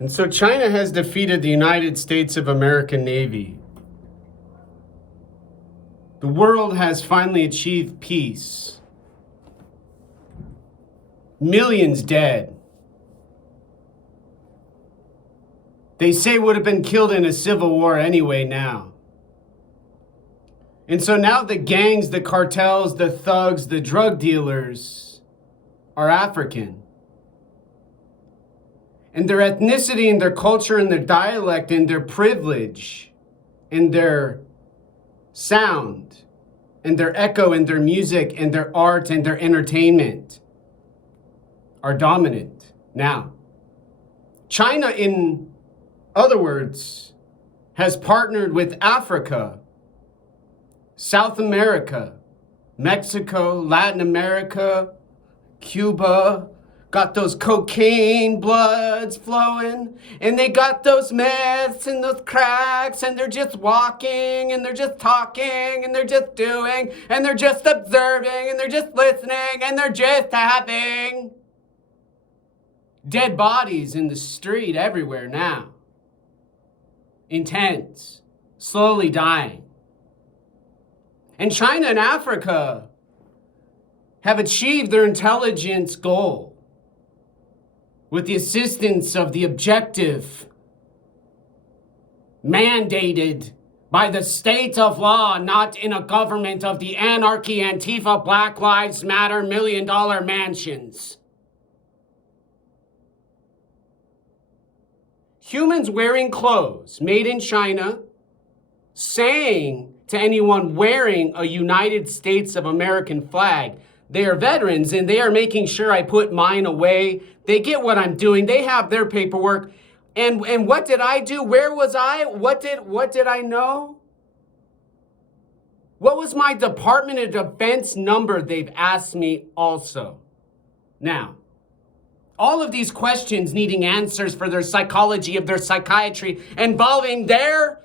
And so China has defeated the United States of America Navy. The world has finally achieved peace. Millions dead. They say would have been killed in a civil war anyway now. And so now the gangs, the cartels, the thugs, the drug dealers are African. And their ethnicity and their culture and their dialect and their privilege and their sound and their echo and their music and their art and their entertainment are dominant now. China, in other words, has partnered with Africa, South America, Mexico, Latin America, Cuba, got those cocaine bloods flowing, and they got those meths and those cracks, and they're just walking, and they're just talking, and they're just doing, and they're just observing, and they're just listening, and they're just having dead bodies in the street everywhere now. Intense, slowly dying. And China and Africa have achieved their intelligence goal with the assistance of the objective mandated by the state of law, not in a government of the anarchy, Antifa, Black Lives Matter, $1 million mansions. Humans wearing clothes made in China, saying to anyone wearing a United States of American flag, they are veterans and they are making sure I put mine away. They get what I'm doing. They have their paperwork. And what did I do? Where was I? What did I know? What was my Department of Defense number? They've asked me also. Now, all of these questions needing answers for their psychology of their psychiatry involving their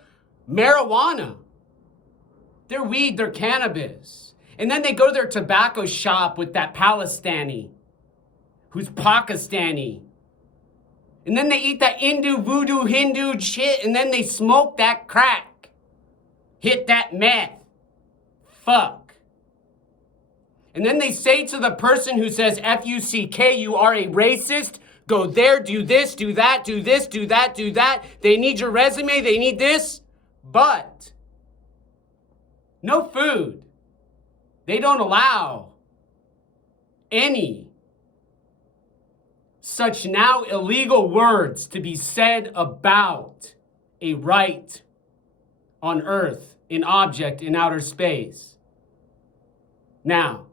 marijuana, their weed, their cannabis. And then they go to their tobacco shop with that Palestini who's Pakistani. And then they eat that Hindu, voodoo, Hindu shit, and then they smoke that crack. Hit that meth. Fuck. And then they say to the person who says F-U-C-K, you are a racist, go there, do this, do that, do this, do that, do that. They need your resume, they need this, but no food. They don't allow any such now illegal words to be said about a right on earth, an object in outer space. Now,